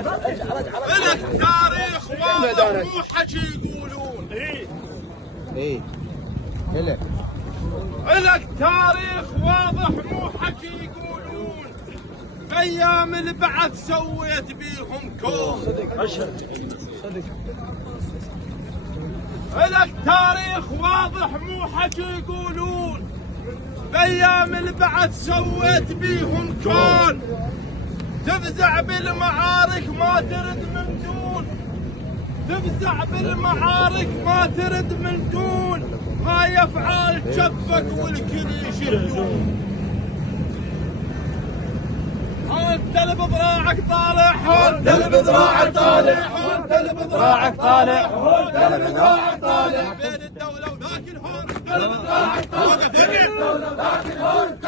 لك تاريخ واضح مو حكي يقولون. ايه لك تاريخ واضح مو حكي يقولون. بايام البعث سويت بيهم كون. لك تاريخ واضح مو حكي يقولون. بايام البعث سويت بيهم كون. تفزع بالمعارك ما ترد من دون. تفزع بالمعارك ما ترد من دون. هاي افعال جفك والكل يشدون. انت اللي بضراعك طالع. انت اللي بضراعك طالع. انت اللي بضراعك طالع. انت اللي بضراعك طالع. بين الدولة وذاك الهون. انت اللي بضراعك طالع. بين الدولة وذاك الهون.